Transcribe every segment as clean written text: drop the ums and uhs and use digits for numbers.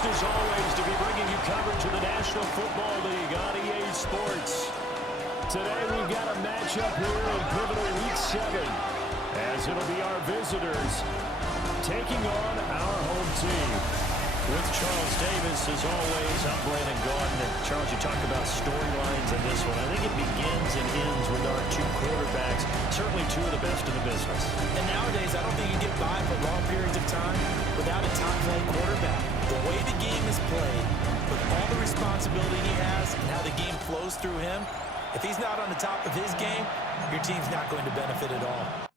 pleased as always to be bringing you coverage of the National Football League on EA Sports. Today we've got a matchup here in pivotal Week 7, as it'll be our visitors taking on our home team. With Charles Davis, as always, I'm Brandon Gaudin. And Charles, you talk about storylines in this one. I think it begins and ends with our two quarterbacks, certainly two of the best in the business. And nowadays, I don't think you get by for long periods of time without a top-flight quarterback. The way the game is played, with all the responsibility he has and how the game flows through him, if he's not on the top of his game, your team's not going to benefit at all.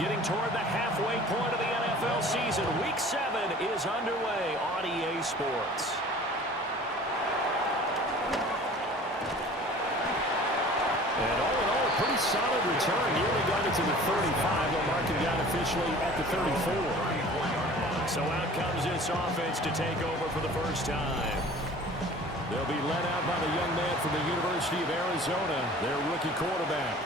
Getting toward the halfway point of the NFL season, Week 7 is underway on EA Sports. And all in all, a pretty solid return. Nearly got it to the 35. They'll mark him down officially at the 34. So out comes this offense to take over for the first time. They'll be led out by the young man from the University of Arizona, their rookie quarterback.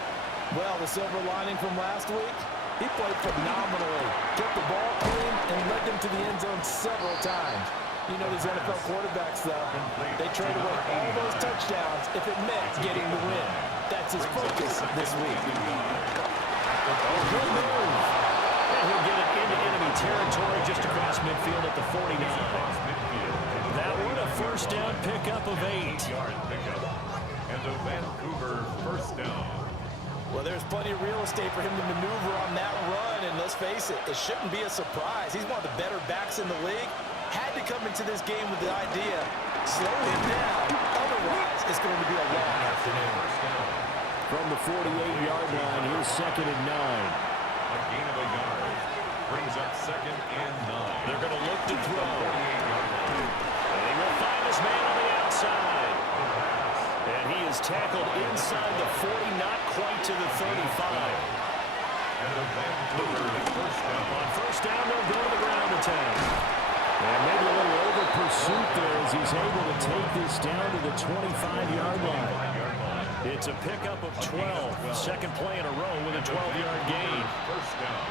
Well, the silver lining from last week, he played phenomenally, kept the ball clean, and led them to the end zone several times. You know these NFL quarterbacks, though, they trade away all those touchdowns if it meant getting the win. That's his focus this week. Oh, good move. And he'll get it into enemy territory just across midfield at the 49. That one a first down pickup of 8. And a Vancouver first down. Well, there's plenty of real estate for him to maneuver on that run, and let's face it, it shouldn't be a surprise. He's one of the better backs in the league. Had to come into this game with the idea, slow him down, otherwise it's going to be a long afternoon. From the 48-yard line, here's 2nd and 9. A gain of a yard brings up 2nd and 9. They're going to look to throw. And he will find his man on the outside. And he is tackled inside the 40, not quite to the 35. And a Vancouver first down. On first down, they'll go to the ground attack. And maybe a little over pursuit there as he's able to take this down to the 25-yard line. It's a pickup of 12. Second play in a row with a 12-yard gain. First down.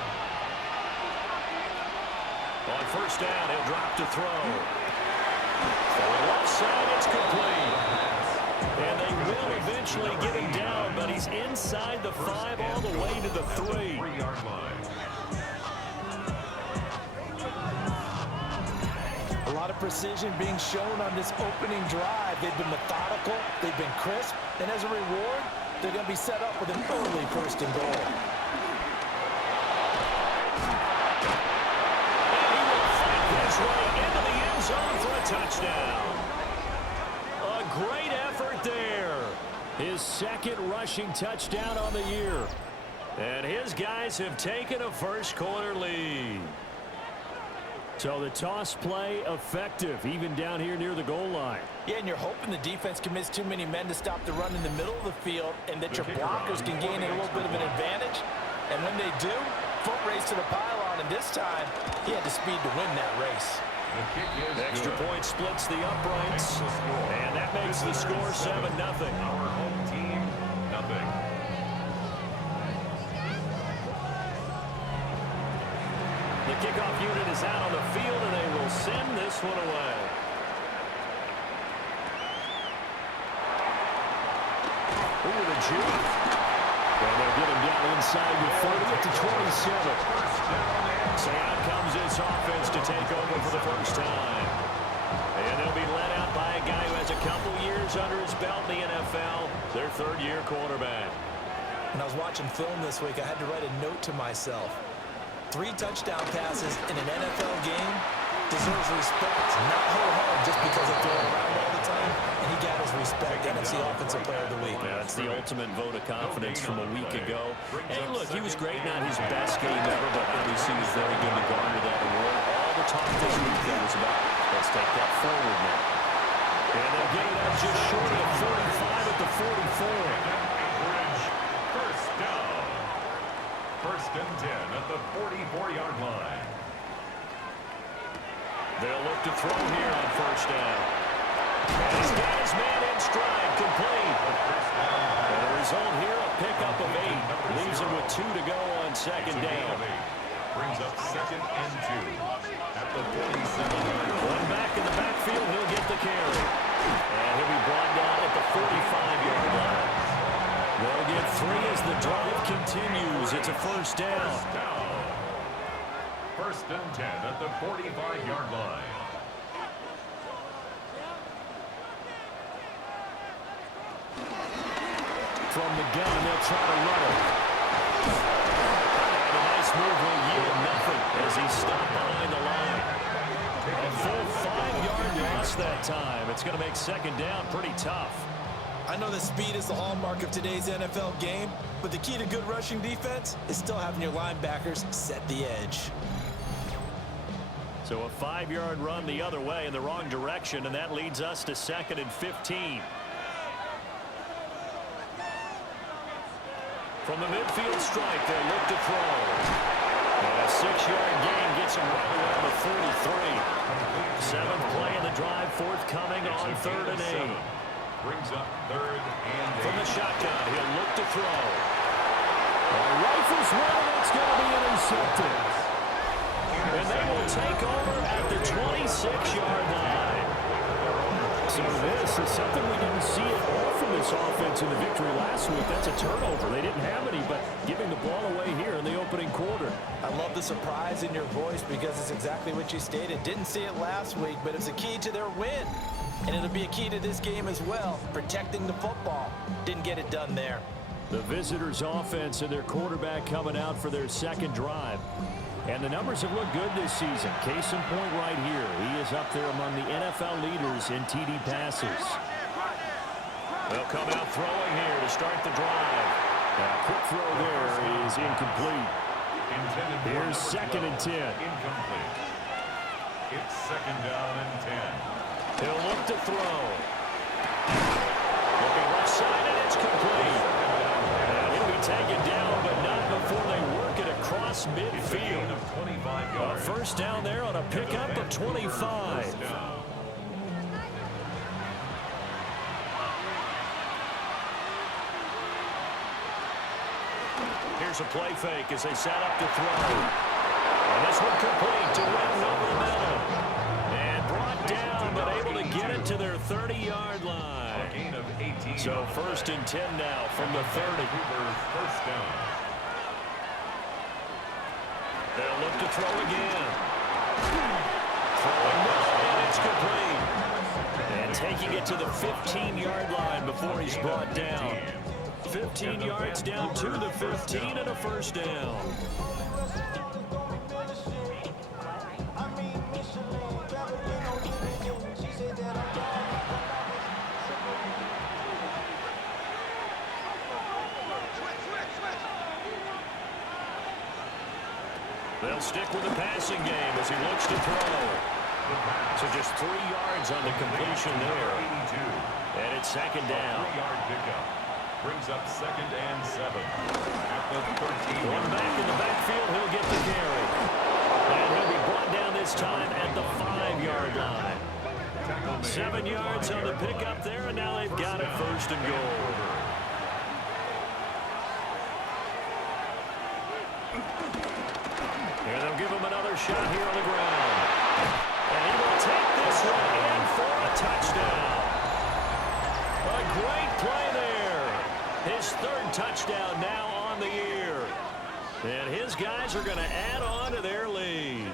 On first down, he'll drop to throw. For the left side, it's complete. And they will eventually get him down, but he's inside the 5 all the way to the 3. 3-yard line. A lot of precision being shown on this opening drive. They've been methodical, they've been crisp, and as a reward, they're going to be set up with an early first and goal. And he will fight his way into the end zone for a touchdown. A great effort there. His second rushing touchdown on the year. And his guys have taken a first-quarter lead. So the toss play effective, even down here near the goal line. Yeah, and you're hoping the defense commits too many men to stop the run in the middle of the field and that your blockers can gain a little bit of an advantage. And when they do, foot race to the pylon, and this time, he had the speed to win that race. Extra point splits the uprights, and that makes the score 7-0. Our home team, nothing. The kickoff unit is out on the field, and they will send this one away. Ooh, the juke. And they'll get him down inside the 40 to 27. So out comes this offense to take over for the first time. And they'll be led out by a guy who has a couple years under his belt in the NFL, their third-year quarterback. When I was watching film this week, I had to write a note to myself. 3 touchdown passes in an NFL game deserves respect, not ho-ho just because they throw it around all the time. And he got his respect, NFC Offensive Player of the Week. Yeah, that's the ultimate vote of confidence from a week ago. Hey, look, he was great, not his best game ever, but obviously he was very good to garner that award. All the talk this week that was about, let's take that forward now. And they'll get it up just short of the 45 at the 44. First down. First and 10 at the 44-yard line. They'll look to throw here on first down. And he's got his man in stride, complete. And the result here, a pickup of 8. Leaves him with 2 to go on second down. Brings up 2nd and 2 at the 47-yard line. One back in the backfield, he'll get the carry. And he'll be brought down at the 45-yard line. They'll get 3 as the drive continues. It's a first down. First and 10 at the 45-yard line. From the gun, they'll try to run it. And a nice move will yield nothing as he's stopped behind the line. A full 5-yard loss that time. It's going to make second down pretty tough. I know that speed is the hallmark of today's NFL game, but the key to good rushing defense is still having your linebackers set the edge. So a 5-yard run the other way in the wrong direction, and that leads us to 2nd and 15. From the midfield stripe, they'll look to throw. And a 6-yard gain gets him right around the 43. 7th play in the drive, forthcoming on 3rd and 8. Brings up 3rd and 8. From the shotgun, he'll look to throw. Rifles one, that's going to be intercepted. And they will take over at the 26-yard line. So this is something we didn't see at all from this offense in the victory last week. That's a turnover. They didn't have any, but giving the ball away here in the opening quarter. I love the surprise in your voice because it's exactly what you stated. Didn't see it last week, but it's a key to their win. And it'll be a key to this game as well, protecting the football. Didn't get it done there. The visitors' offense and their quarterback coming out for their second drive. And the numbers have looked good this season. Case in point right here. He is up there among the NFL leaders in TD passes. They'll come out throwing here to start the drive. A quick throw there is incomplete. Here's 2nd and 10. Incomplete. It's 2nd down and 10. He'll look to throw. Looking left side, and it's complete. And he'll be taken down, but not before they work it across midfield. A first down there on a pickup of 25. Here's a play fake as they set up to throw. And this one complete to Witten over the middle. And brought down, but able to get it to their 30-yard line. So 1st and 10 now from the 30. First down. They'll look to throw again. Throwing well, and it's complete. And taking it to the 15-yard line before he's brought down. 15 yards down to the 15 and a first down. They'll stick with the passing game as he looks to throw. So just 3 yards on the completion there. And it's 2nd down. 3-yard pickup. Brings up 2nd and 7 at the 13. One back in the backfield, he'll get the carry. And he'll be brought down this time at the 5-yard line. 7 yards on the pickup there, and now they've got it 1st and goal. And they'll give him another shot here on the ground. And he will take this one in for a touchdown. A great play there. His 3rd touchdown now on the year. And his guys are going to add on to their lead.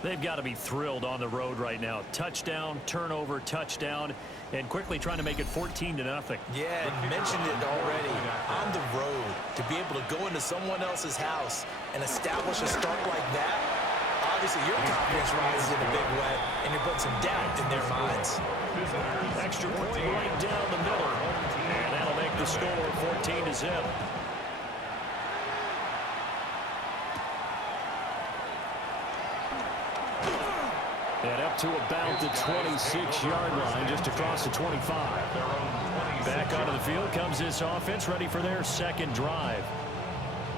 They've got to be thrilled on the road right now. Touchdown, turnover, touchdown, and quickly trying to make it 14-0. Yeah, you mentioned it already. On the road, to be able to go into someone else's house and establish a start like that, obviously your confidence rises in a big way, and you're putting some doubt in their minds. Extra point right down the middle, and that'll make the score 14-0. And up to about the 26-yard line, just across the 25. Back onto the field comes this offense, ready for their 2nd drive.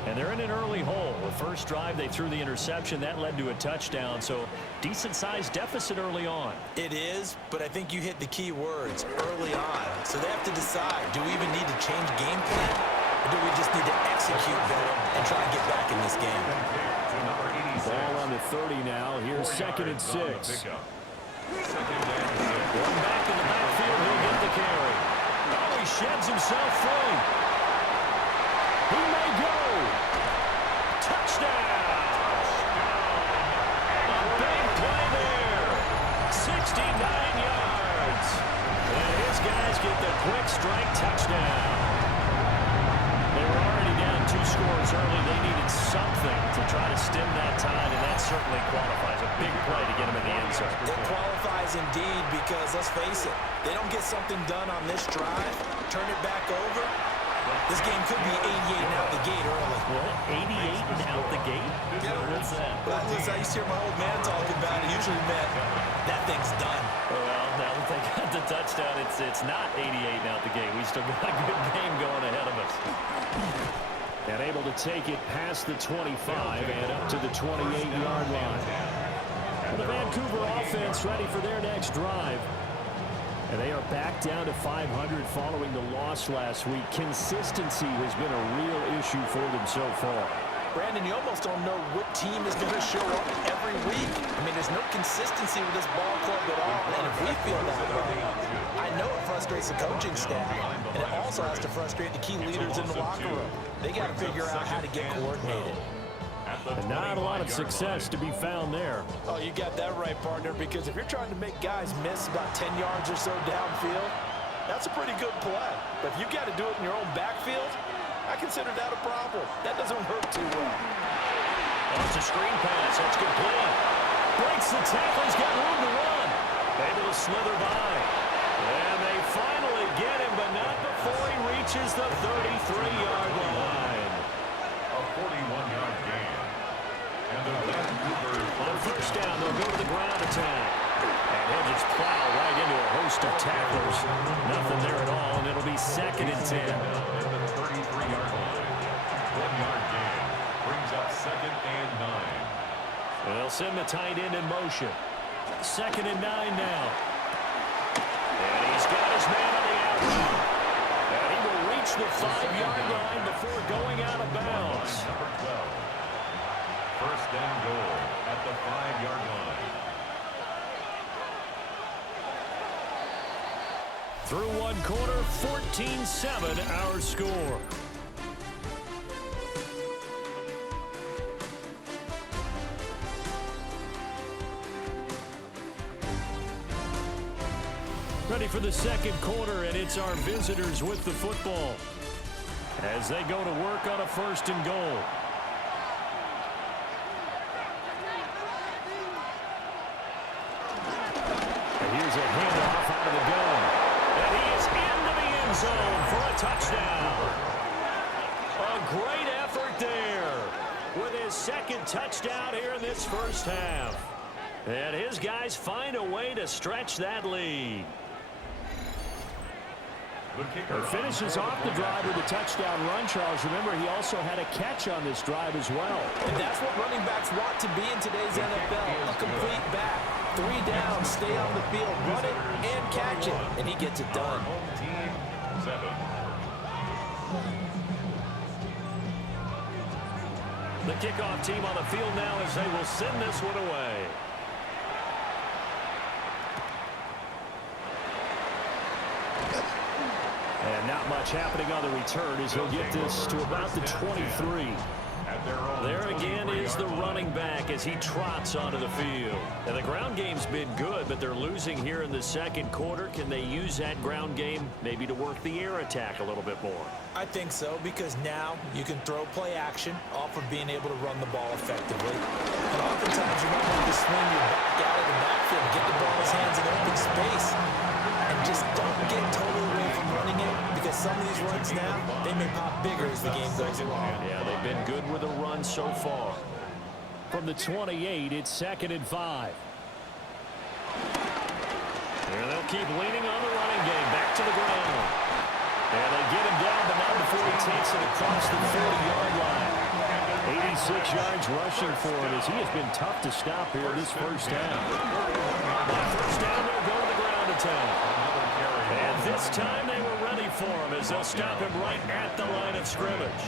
And they're in an early hole. The first drive, they threw the interception. That led to a touchdown, so decent-sized deficit early on. It is, but I think you hit the key words, early on. So they have to decide, do we even need to change game plan? execute better and try to get back in this game. Ball on the 30 now. Here's 2nd and 6. One back in the backfield. He'll get the carry. Oh, he sheds himself free. He may go. Touchdown. A big play there. 69 yards. And his guys get the quick strike touchdown. They were already down 2 scores early. They needed something to try to stem that tide, and that certainly qualifies. A big play to get them in the end zone. It qualifies indeed because, let's face it, they don't get something done on this drive, turn it back over, this game could be 88 and out the gate early. What? 88 and out the gate? Yeah. What's that? Well, listen, I used to hear my old man talking about it. Usually meant that thing's done. Well, now that they got the touchdown, it's not 88 and out the gate. We still got a good game going ahead of us. And able to take it past the 25 and up to the 28-yard line. And the Vancouver offense ready for their next drive. And they are back down to 500 following the loss last week. Consistency has been a real issue for them so far. Brandon, you almost don't know what team is going to show up every week. I mean, there's no consistency with this ball club at all. And if we feel that way, I know it frustrates the coaching staff. And it also has to frustrate the key leaders in the locker room. They got to figure out how to get coordinated. And not a lot of success to be found there. Oh, you got that right, partner, because if you're trying to make guys miss about 10 yards or so downfield, that's a pretty good play. But if you've got to do it in your own backfield, I consider that a problem. That doesn't work too well. Oh, it's a screen pass. That's complete. Breaks the tackle. He's got room to run. Able to slither by. And they finally get him, but not before he reaches the 33-yard line. A 41-yard gain. And the Vancouver on 1st down, they'll go to the ground attack. And he'll just plow right into a host of tacklers. Nothing there at all, and it'll be 2nd and 10. at the 33-yard line. 1-yard gain. Brings up 2nd and 9. They'll send the tight end in motion. 2nd and 9 now. And he's got his man on the out route. And he will reach the 5-yard line before going out of bounds. Number 12. 1st and goal at the 5-yard line. Through 1 quarter, 14-7 our score. Ready for the 2nd quarter, and it's our visitors with the football as they go to work on a 1st and goal. And here's a handoff out of the gun. And he is into the end zone for a touchdown. A great effort there with his 2nd touchdown here in this 1st half. And his guys find a way to stretch that lead. He finishes off the drive with a touchdown run, Charles. Remember, he also had a catch on this drive as well. And that's what running backs want to be in today's NFL, a complete back. 3 down, stay on the field, run it, and catch it. And he gets it done. Home team, 7. The kickoff team on the field now as they will send this one away. And not much happening on the return as he'll get this to about the 23. There again is the running back as he trots onto the field. And the ground game's been good, but they're losing here in the 2nd quarter. Can they use that ground game maybe to work the air attack a little bit more? I think so, because now you can throw play action off of being able to run the ball effectively. And oftentimes you might want to swing your back out of the backfield, get the ball in his hands in open space, and just don't get totally away from running it, because some of these runs now, they may pop bigger as the game goes along. Yeah, they've been good with a run so far. From the 28, it's 2nd and 5. And they'll keep leaning on the running game. Back to the ground. And they get him down, but not before he takes it across the 40-yard line. 86 yards rushing for him as he has been tough to stop here this 1st half. On 1st down, they'll go to the ground attack. And this time they were ready for him as they'll stop him right at the line of scrimmage.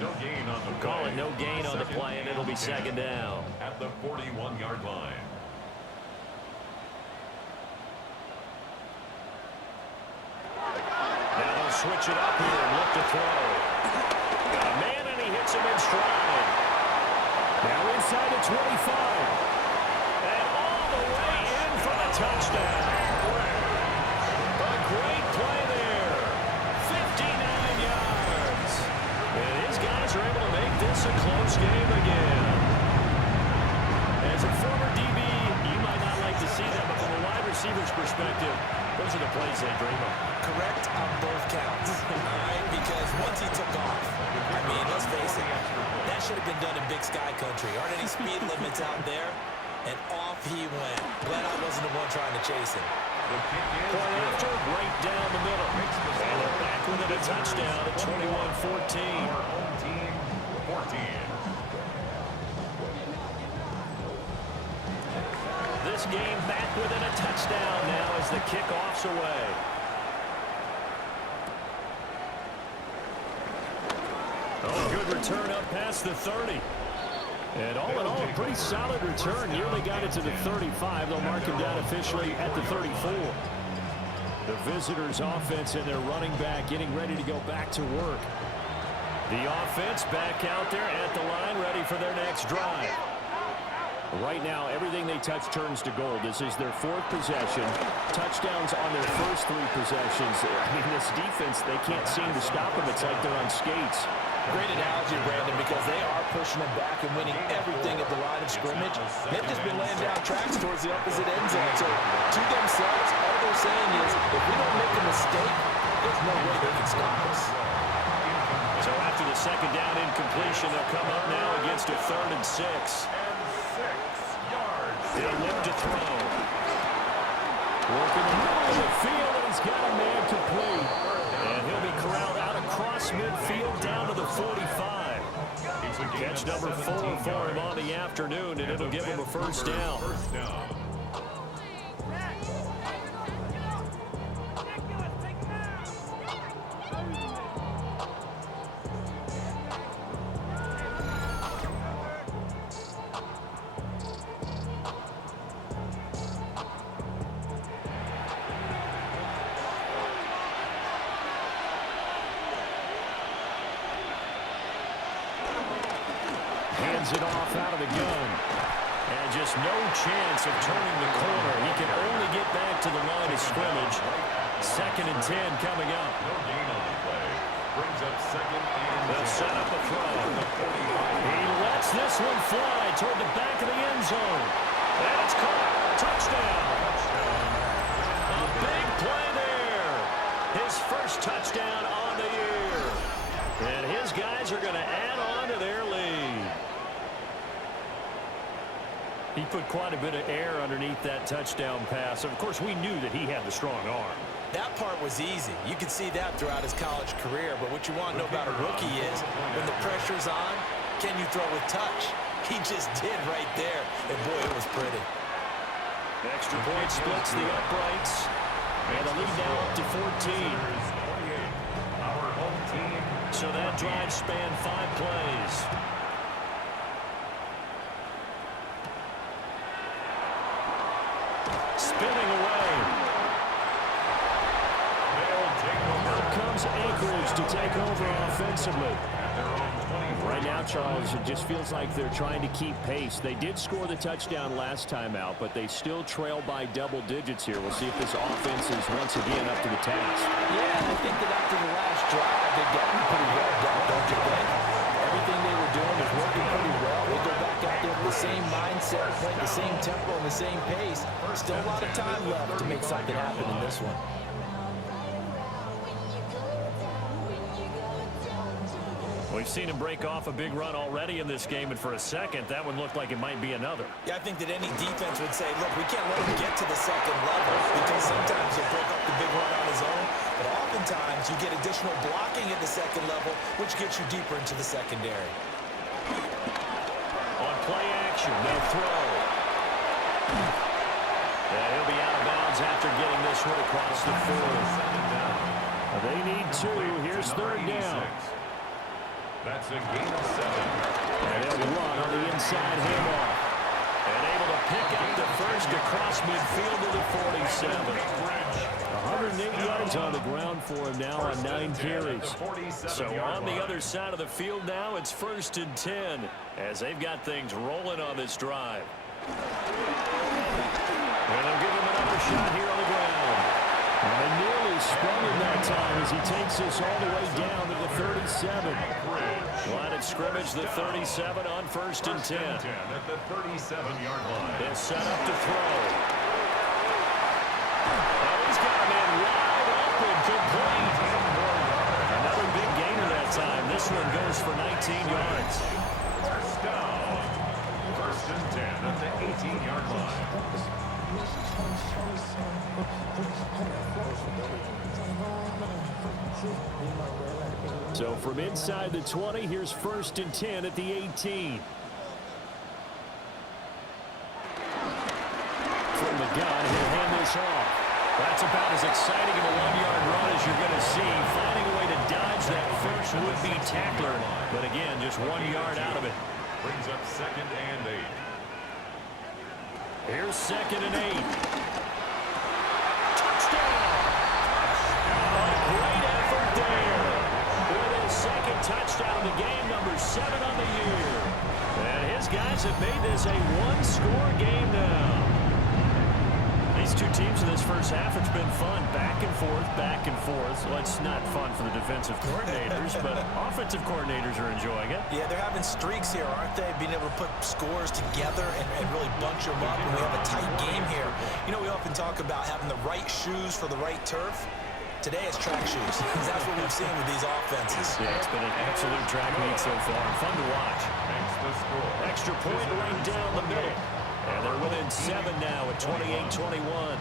No gain on the Call play. it no gain on the play, and it'll be second down. At the 41-yard line. Now they'll switch it up here and look to throw. Got a man, and he hits him in stride. Now inside the 25. And all the way in for the touchdown. A great play there. 59 yards. And his guys are able to make this a close game again. As a former DB, you might not like to see that, but from a wide receiver's perspective, those are the plays they dream of. Correct on both counts. All right, because once he took off, I mean, let's face it, that should have been done in Big Sky Country. Aren't any speed limits out there? And off he went. Glad I wasn't the one trying to chase him. Point after, right down the middle. And they're back with it, a touchdown at 21-14. Our home team, 14. This game back within a touchdown now as the kickoff's away. Oh, good return up past the 30. And all in all, a pretty solid return. Nearly got it to the 35. They'll mark him down officially at the 34. The visitors' offense and their running back getting ready to go back to work. The offense back out there at the line, ready for their next drive. Right now, everything they touch turns to gold. This is their fourth possession. Touchdowns on their first three possessions. I mean, this defense, they can't seem to stop them. It's like they're on skates. Great analogy, Brandon, because they are pushing them back and winning everything at the line of scrimmage. They've just been laying down tracks towards the opposite end zone. So, to themselves, all they're saying is, if we don't make a mistake, there's no way they can stop us. So after the second down incompletion, they'll come up now against a 3rd and 6. They'll look to throw. Working the middle of the field, and he's got a man complete. And he'll be corralled out across midfield down to the 45. Catch number 4 for him on the afternoon, and it'll give him a first down. Hands it off out of the gun. And just no chance of turning the corner. He can only get back to the line of scrimmage. 2nd and 10 coming up. No gain on the play. Brings up 2nd and 10. They'll set up a throw. He lets this one fly toward the back of the end zone. And it's caught. Touchdown. A big play there. His first touchdown on the year. And his guys are going to add on to their lead. He put quite a bit of air underneath that touchdown pass. Of course, we knew that he had the strong arm. That part was easy. You can see that throughout his college career. But what you want to know about a rookie is, when the pressure's on, can you throw with touch? He just did right there. And, boy, it was pretty. Extra point splits the uprights. And the lead now up to 14. Our home team. So that drive spanned 5 plays. Spinning away. Out comes Anchorage to take over offensively. Right now, Charles, it just feels like they're trying to keep pace. They did score the touchdown last time out, but they still trail by double digits here. We'll see if this offense is once again up to the task. Yeah, I think that after the last drive, they've gotten pretty well done, don't you think? Everything they were doing was working pretty well. They go back out there with the same mindset, playing the same tempo and the same pace. Still a lot of time left to make something happen in this one. We've seen him break off a big run already in this game, and for a second, that one looked like it might be another. Yeah, I think that any defense would say, look, we can't let him get to the second level, because sometimes he'll break up the big run on his own, but oftentimes you get additional blocking at the second level, which gets you deeper into the secondary. On play action, they'll throw. Yeah, he'll be out of bounds after getting this one across the field. They need 2. Here's 3rd down. That's a gain of 7. And they'll run on the inside handoff. And able to pick up the first across midfield to the 47. 108 yards on the ground for him now on 9 carries. So on the other side of the field now, it's 1st and 10 as they've got things rolling on this drive. And they'll give him another shot here on the ground. And nearly sprung him that time as he takes this all the way down to the 37. Line of scrimmage, the 37 on 1st and 10. At the 37-yard line. They'll set up to throw. And he's got him in wide open, complete. Another big gainer that time. This one goes for 19 yards. First down. 1st and 10 at the 18-yard line. So from inside the 20, here's 1st and 10 at the 18. From the gun, he'll hand this off. That's about as exciting of a 1-yard run as you're going to see. Finding a way to dodge that first would-be tackler. But again, just 1 yard out of it. Brings up 2nd and 8. Here's 2nd and 8. Touchdown! A great effort there. With his 2nd touchdown of the game, number 7 on the year. And his guys have made this a one-score game now. These two teams in this first half, it's been fun. Back and forth, back and forth. Well, it's not fun for the defensive coordinators, but offensive coordinators are enjoying it. Yeah, they're having streaks here, aren't they? Being able to put scores together and really bunch them up, and we have a tight game here. You know, we often talk about having the right shoes for the right turf. Today it's track shoes. That's what we've seen with these offenses. Yeah, it's been an absolute track meet so far. Fun to watch. Makes the score. Extra point right down the middle. And they're within 7 now at 28-21.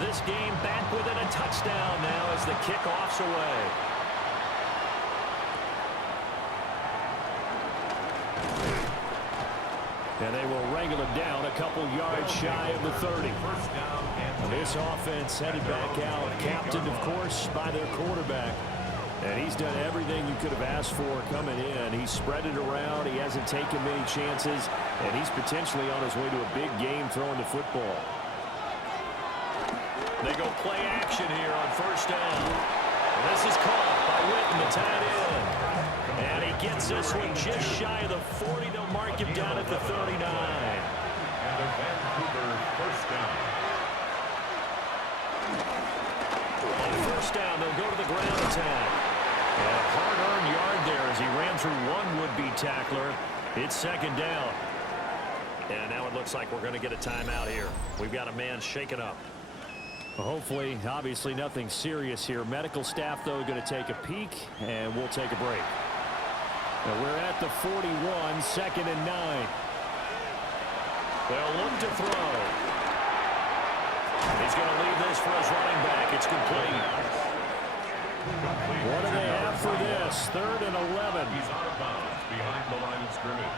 This game back within a touchdown now as the kickoff's away. And they will wrangle it down a couple yards shy of the 30. First down and This offense headed back out, captained, of course, by their quarterback. And he's done everything you could have asked for coming in. He's spread it around. He hasn't taken many chances. And he's potentially on his way to a big game throwing the football. They go play action here on 1st down. And this is caught by Witten, the tight end. And he gets this one just shy of the 40. They'll mark him down at the 39. And a Vancouver first down. On 1st down, they'll go to the ground attack. A hard-earned yard there as he ran through one would-be tackler. It's 2nd down. And now it looks like we're going to get a timeout here. We've got a man shaken up. Well, hopefully, obviously nothing serious here. Medical staff, though, going to take a peek, and we'll take a break. Now we're at the 41, 2nd and 9. They'll look to throw. He's going to leave this for his running back. It's complete. What do they have for this? 3rd and 11. He's out of bounds behind the line of scrimmage.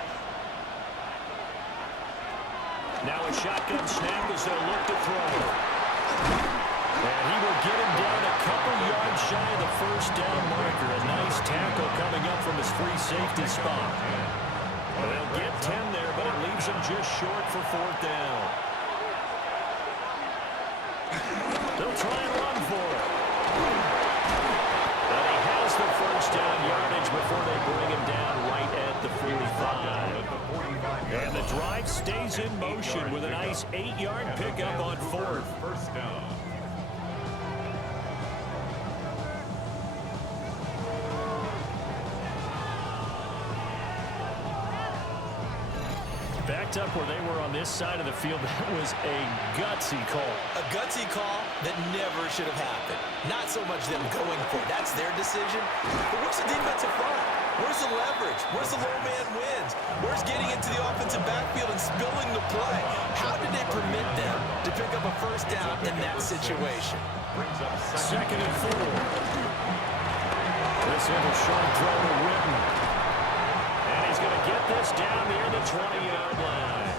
Now a shotgun snap as they'll look to throw. And he will get him down a couple yards shy of the 1st down marker. A nice tackle coming up from his free safety spot. They'll get 10 there, but it leaves him just short for 4th down. They'll try and run for it. But he has the 1st down yardage before they bring him down right at the 45. And the drive stays in motion with a nice 8-yard pickup on 4th. First down. Backed up where they were on this side of the field, that was a gutsy call. A gutsy call that never should have happened. Not so much them going for it. That's their decision. But where's the defensive front? Where's the leverage? Where's the low man wins? Where's getting into the offensive backfield and spilling the play? How did they permit them to pick up a 1st down in that situation? 2nd and 4. This is a short throw to Witten. And he's going to get this down near the 20-yard line.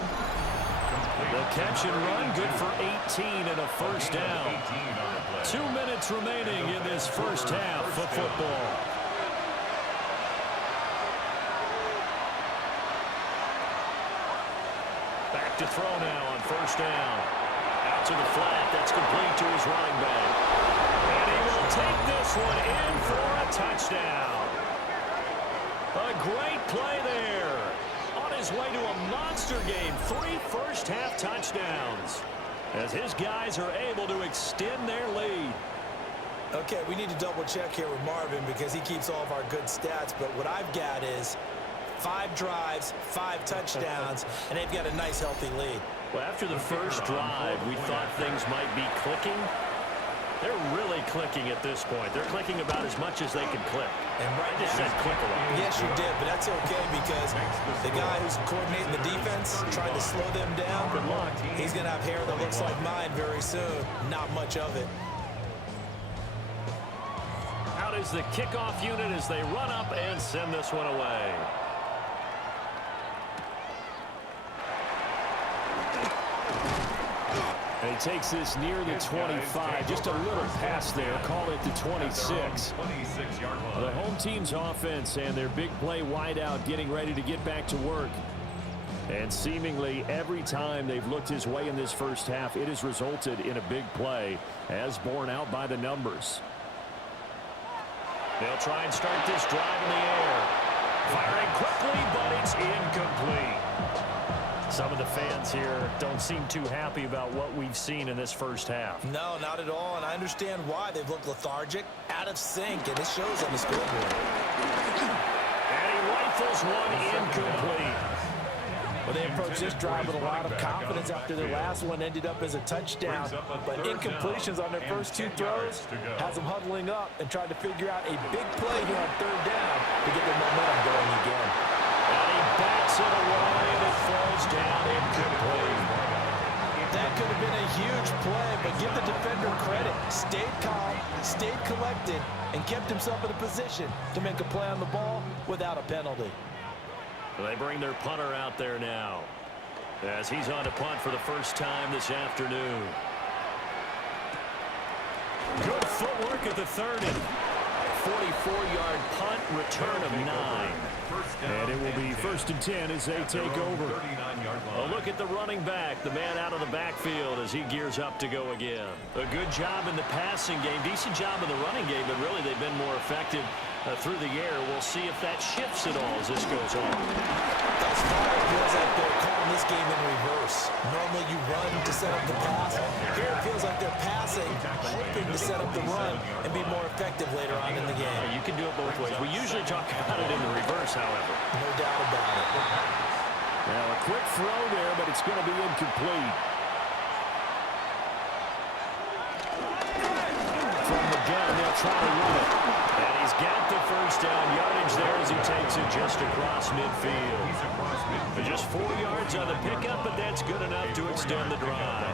The catch and run, good for 18 and a first down. 2 minutes remaining in this first half of football. Back to throw now on first down. Out to the flat. That's complete to his running back. And he will take this one in for a touchdown. A great play there. On his way to a monster game. 3 first-half touchdowns. As his guys are able to extend their lead. Okay, we need to double-check here with Marvin because he keeps all of our good stats. But what I've got is 5 drives, 5 touchdowns, and they've got a nice, healthy lead. Well, after the first drive, we thought things might be clicking. They're really clicking at this point. They're clicking about as much as they can click. And right I just said click a lot. Yes, you did, but that's okay because the guy who's coordinating the defense, trying to slow them down, Good luck. he's going to have hair that looks like mine very soon. Not much of it. Out is the kickoff unit as they run up and send this one away. And he takes this near the 25, just a little pass there, call it the 26. The home team's offense and their big play wideout getting ready to get back to work. And seemingly every time they've looked his way in this first half, it has resulted in a big play, as borne out by the numbers. They'll try and start this drive in the air. Firing quickly, but it's incomplete. Some of the fans here don't seem too happy about what we've seen in this first half. No, not at all, and I understand why. They've looked lethargic, out of sync, and it shows on the scoreboard. And he rifles one incomplete. Well, they approached this drive with a lot of confidence after their last one ended up as a touchdown. But incompletions on their first 2 throws has them huddling up and trying to figure out a big play here on 3rd down to get their momentum going again. And he backs it away and it falls down incomplete. That could have been a huge play, but give the defender credit. Stayed calm, stayed collected, and kept himself in a position to make a play on the ball without a penalty. They bring their punter out there now as he's on to punt for the first time this afternoon. Good footwork at the 30. 44-yard punt, return of 9. And it will be 1st and 10 as they take over. A look at the running back, the man out of the backfield as he gears up to go again. A good job in the passing game, decent job in the running game, but really they've been more effective through the air. We'll see if that shifts at all as this goes on. Thus far, it feels like they're calling this game in reverse. Normally you run to set up the pass. Here it feels like they're passing, hoping to set up the run and be more effective later on in the game. You can do it both ways. We usually talk about it in the reverse, however. No doubt about it. Now a quick throw there, but it's going to be incomplete. From the gun, they'll try to run it. And he's got the first down yardage there as he takes it just across midfield. Just 4 yards on the pickup, but that's good enough to extend the drive.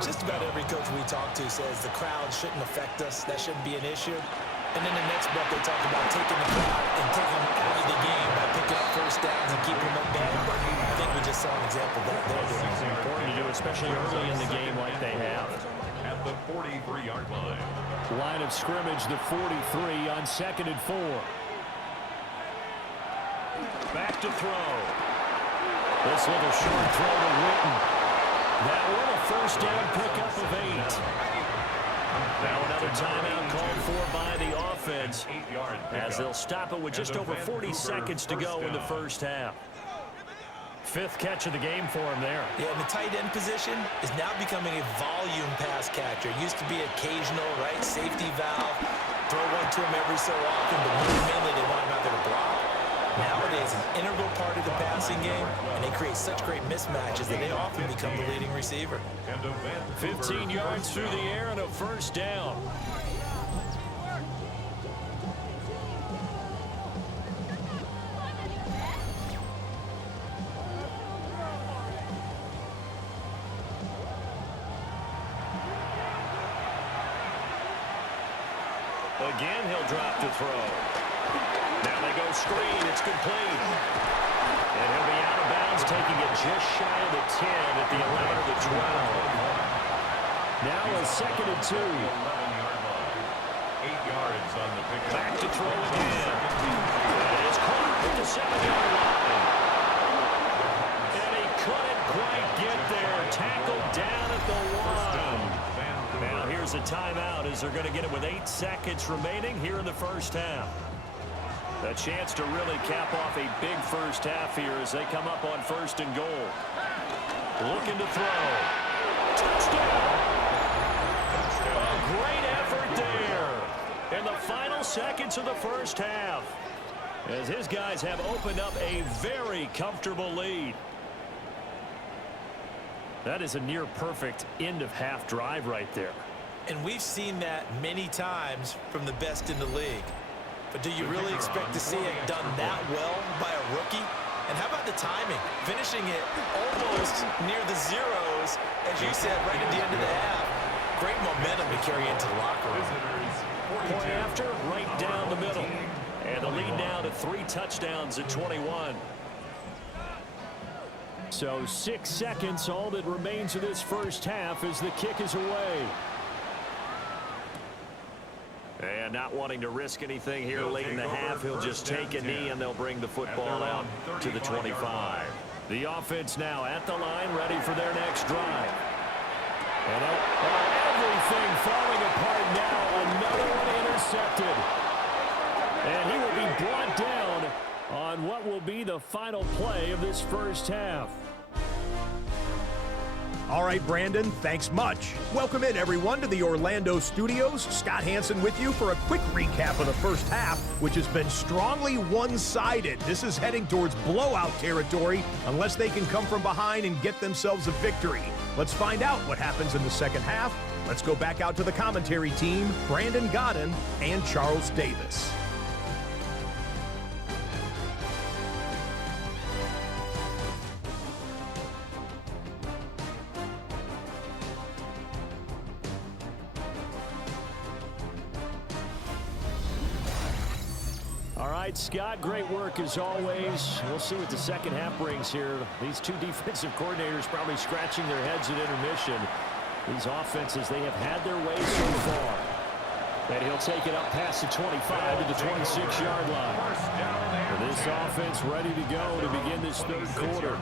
Just about every coach we talk to says the crowd shouldn't affect us. That shouldn't be an issue. And then the next breath they talk about taking the crowd and taking them out of the game by picking up first downs and keeping them at bay. I think we just saw an example of that there. It's important to do, especially early in the game like they have. At the 43-yard line. Line of scrimmage, the 43 on 2nd and 4. Back to throw. This little short throw to Witten. That one a first down pickup of 8. Now another timeout called for by the offense as they'll stop it with just over 40 seconds to go in the first half. 5th catch of the game for him there. Yeah, and the tight end position is now becoming a volume pass catcher. It used to be occasional, right, safety valve, throw one to him every so often, but mainly they want him out there to block. Nowadays, an integral part of the passing game, and they create such great mismatches that they often become the leading receiver. 15 yards through the air and a first down. Again, he'll drop to throw. Now they go screen. It's complete. And he'll be out of bounds, taking it just shy of the 10 at the 11 of the 12. Now a 2nd and 2. 8 yards on the pickup. Back to throw again. And it's caught at the 7-yard line. And he couldn't quite get there. Tackled down at the 1. Now here's a timeout as they're going to get it with 8 seconds remaining here in the first half. A chance to really cap off a big first half here as they come up on 1st and goal. Looking to throw. Touchdown! A great effort there in the final seconds of the first half as his guys have opened up a very comfortable lead. That is a near-perfect end-of-half drive right there. And we've seen that many times from the best in the league. But do you really expect to see it done that well by a rookie? And how about the timing? Finishing it almost near the zeros, as you said, right at the end of the half. Great momentum to carry into the locker room. Point after, right down the middle. And the lead now to 3 touchdowns at 21. So 6 seconds, all that remains of this first half as the kick is away. And not wanting to risk anything here late in the half, he'll just take a knee and they'll bring the football out to the 25. The offense now at the line, ready for their next drive. And everything falling apart now. Another one intercepted. And he will be brought down on what will be the final play of this first half. All right, Brandon, thanks much. Welcome in, everyone, to the Orlando studios. Scott Hansen with you for a quick recap of the first half, which has been strongly one-sided. This is heading towards blowout territory unless they can come from behind and get themselves a victory. Let's find out what happens in the second half. Let's go back out to the commentary team, Brandon Godden and Charles Davis. All right, Scott, great work as always. We'll see what the second half brings here. These two defensive coordinators probably scratching their heads at intermission. These offenses, they have had their way so far. And he'll take it up past the 25 to the 26-yard line. And this offense ready to go to begin this third quarter.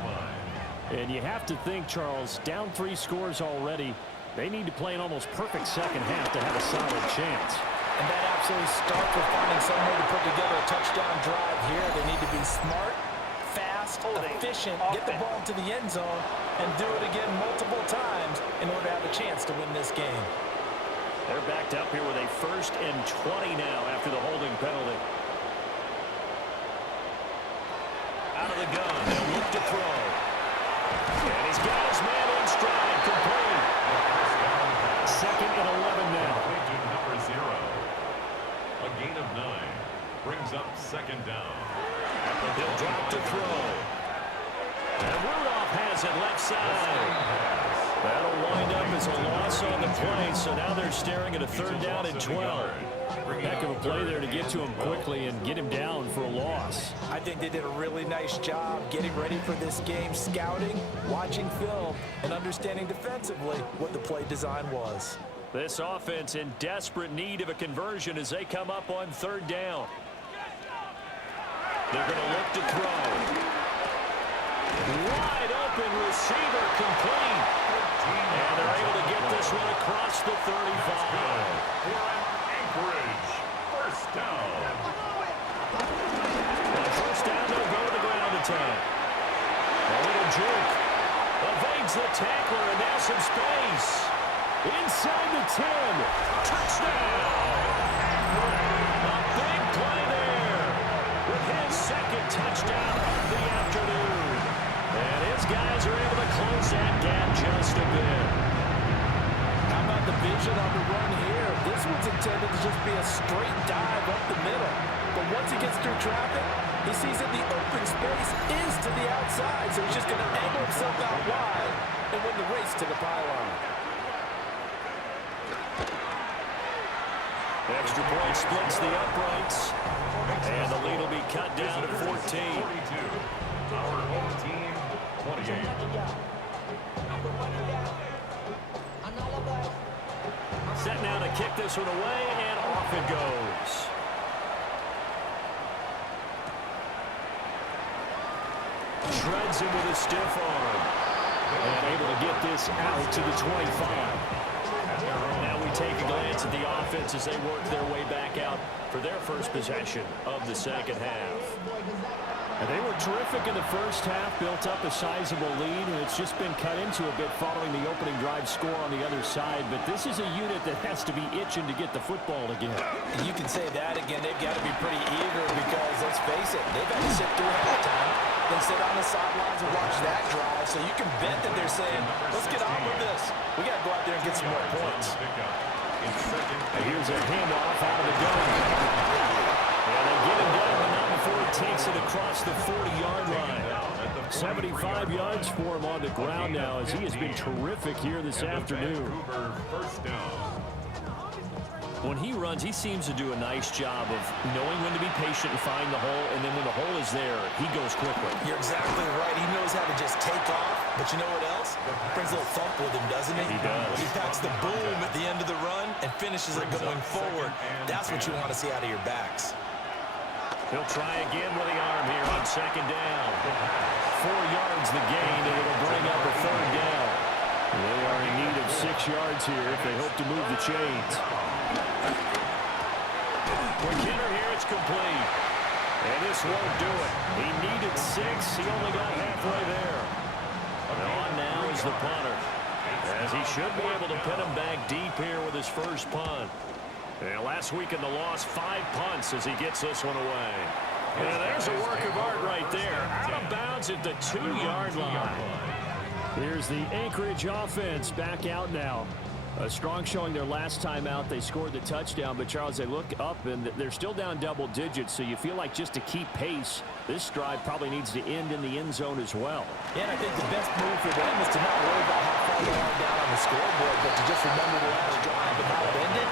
And you have to think, Charles, down 3 scores already. They need to play an almost perfect second half to have a solid chance. And that absolutely starts with finding some way to put together a touchdown drive here. They need to be smart, fast, efficient, get the ball to the end zone, and do it again multiple times in order to have a chance to win this game. They're backed up here with a 1st and 20 now after the holding penalty. Out of the gun, they'll look to throw. And he's got his man in stride, complete. 2nd and 11 now. Number 0. A gain of 9 brings up 2nd down. He'll drop to throw. And Rudolph has it left side. That'll wind up as a loss on the play, so now they're staring at a 3rd down and 12. Heck of a play there to get to him quickly and get him down for a loss. I think they did a really nice job getting ready for this game, scouting, watching film, and understanding defensively what the play design was. This offense in desperate need of a conversion as they come up on 3rd down. They're going to look to throw. Wide open receiver, complete. And they're able to get this one across the 35. Anchorage, 1st down. On 1st down, they'll go to the ground attack. A little juke. Evades the tackler, and now some space. Inside the 10. Touchdown! A big play there with his 2nd touchdown of the afternoon. And his guys are able to close that gap just a bit. How about the vision on the run here? This one's intended to just be a straight dive up the middle. But once he gets through traffic, he sees that the open space is to the outside. So he's just going to angle himself out wide and win the race to the pylon. Extra point splits the uprights. And the lead will be cut down to 14. 42. Our home team, 28. Set now to kick this one away, and off it goes. Shreds him with a stiff arm. And able to get this out to the 25. Now we take a glance at the offense as they work their way back out for their first possession of the second half. And they were terrific in the first half, built up a sizable lead, and it's just been cut into a bit following the opening drive score on the other side. But this is a unit that has to be itching to get the football again. You can say that again. They've got to be pretty eager because, let's face it, they've had to sit through halftime, then sit on the sidelines and watch that drive. So you can bet that they're saying, let's get on with this. We got to go out there and get some more points. And here's a handoff out of the gun. And they get him down, but not before he takes it across the 40-yard line. 75 yards for him on the ground now as he has been terrific here this afternoon. When he runs, he seems to do a nice job of knowing when to be patient and find the hole, and then when the hole is there, he goes quickly. You're exactly right. He knows how to just take off, but you know what else? Brings a little thump with him, doesn't he? He does. He packs the boom at the end of the run and finishes it going forward. That's what you want to see out of your backs. He'll try again with the arm here on second down. 4 yards the gain, and it'll bring up a third down. They are in need of 6 yards here if they hope to move the chains. For Kenner here, it's complete. And this won't do it. He needed 6. He only got halfway there. And on now is the punter, as he should be able to pin him back deep here with his first punt. And last week in the loss, 5 punts as he gets this one away. And there's a work of art right there. Out of bounds at the 2-yard line. Here's the Anchorage offense back out now. A strong showing their last time out. They scored the touchdown, but Charles, they look up and they're still down double digits, so you feel like just to keep pace, this drive probably needs to end in the end zone as well. Yeah, and I think the best move for them is to not worry about how far they are down on the scoreboard, but to just remember the last drive and how it ended.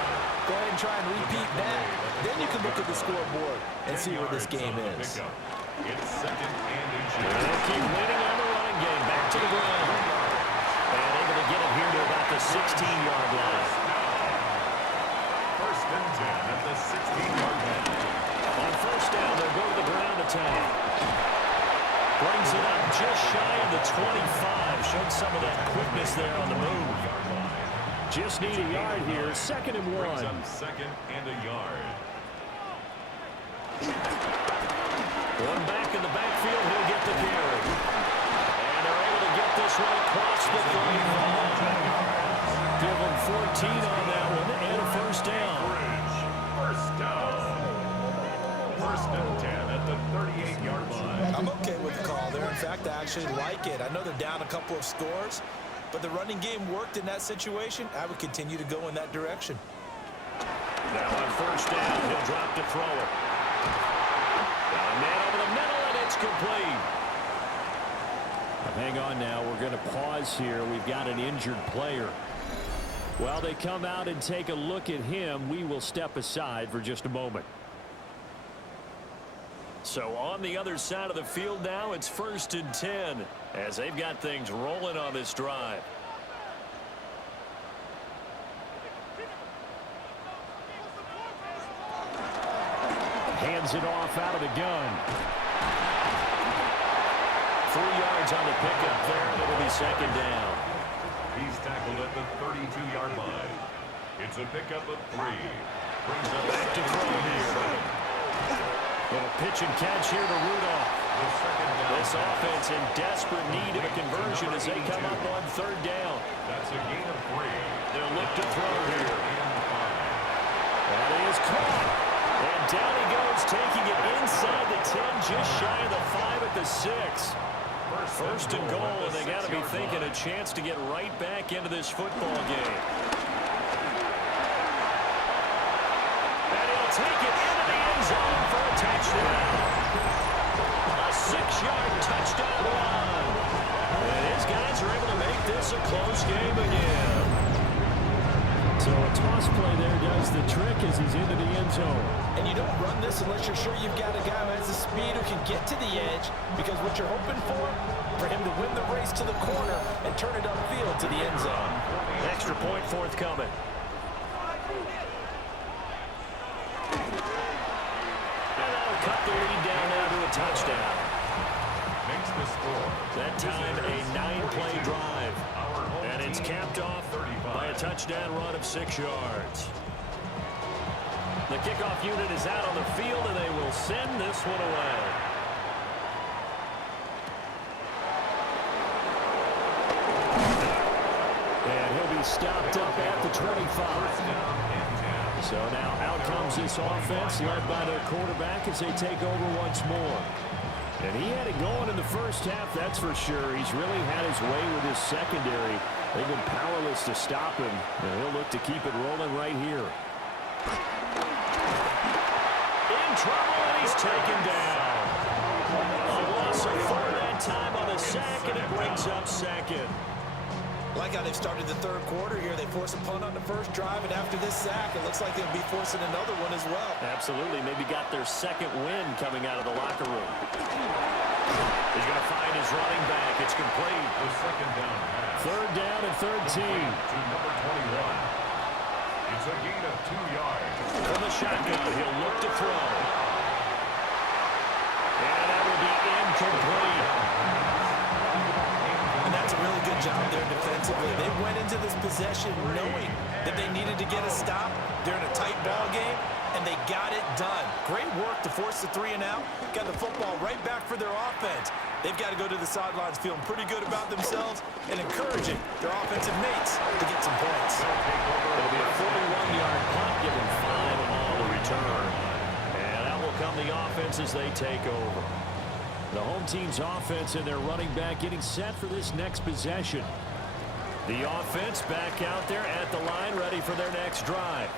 Go ahead and try and repeat that. Then you can look at the scoreboard and see where this game is. It's second and They'll keep winning on the running game. Back to the ground. And able to get it here to about the 16-yard line. First and 10 at the 16-yard line. On first down, they'll go to the ground attack. Brings it up just shy of the 25. Showed some of that quickness there on the move. Just need a yard here. Second and 1. Brings up second and a yard. One back in the backfield. He'll get the carry. And they're able to get this one across the 35. Give them 14 on that one and a first down. First down. First and 10 at the 38-yard line. I'm okay with the call there. In fact, I actually like it. I know they're down a couple of scores, but the running game worked in that situation. I would continue to go in that direction. Now on first down, he'll drop to throw it. Got a man over the middle, and it's complete. Hang on now. We're going to pause here. We've got an injured player. While they come out and take a look at him, we will step aside for just a moment. So on the other side of the field now, it's first and 10 as they've got things rolling on this drive. Hands it off out of the gun. 3 yards on the pickup there, and it'll be second down. He's tackled at the 32-yard line. It's a pickup of 3. Brings up Back to throw here. Little pitch and catch here to Rudolph. This offense in desperate need of a conversion as they come up on third down. That's a gain of 3. They'll look to throw here. That is caught. And down he goes, taking it inside the 10, just shy of the 5 at the 6. First and goal, and they got to be thinking a chance to get right back into this football game. And he'll take it into the end zone for a touchdown. A 6-yard touchdown run. And his guys are able to make this a close game again. So a toss play there does the trick as he's into the end zone. And you don't run this unless you're sure you've got a guy who has the speed who can get to the edge, because what you're hoping for him to win the race to the corner and turn it upfield to the end zone. Extra point forthcoming. And that'll cut the lead down now to a touchdown. Makes the score. That time a 9-play drive. And it's capped off by a touchdown run of 6 yards. The kickoff unit is out on the field, and they will send this one away. And he'll be stopped up at the 25. So now out comes this offense led by their quarterback as they take over once more. And he had it going in the first half, that's for sure. He's really had his way with his secondary. They've been powerless to stop him, and he'll look to keep it rolling right here. In trouble, and he's taken down. A loss of 4 that time on the sack, and it brings up second. Like how they've started the third quarter here. They force a punt on the first drive, and after this sack, it looks like they'll be forcing another one as well. Absolutely. Maybe got their second win coming out of the locker room. He's going to find his running back. It's complete. The second down pass. Third down and 13. To number 21. It's a gain of 2 yards. From the shotgun, he'll look to throw. And that will be incomplete. And that's a really good job there defensively. They went into this possession knowing that they needed to get a stop. They're in a tight ball game, and they got it done. Great work to force the 3 and out. Got the football right back for their offense. They've got to go to the sidelines feeling pretty good about themselves and encouraging their offensive mates to get some points. It'll be a 41-yard punt, giving 5 on the return. And out will come the offense as they take over. The home team's offense and their running back getting set for this next possession. The offense back out there at the line, ready for their next drive.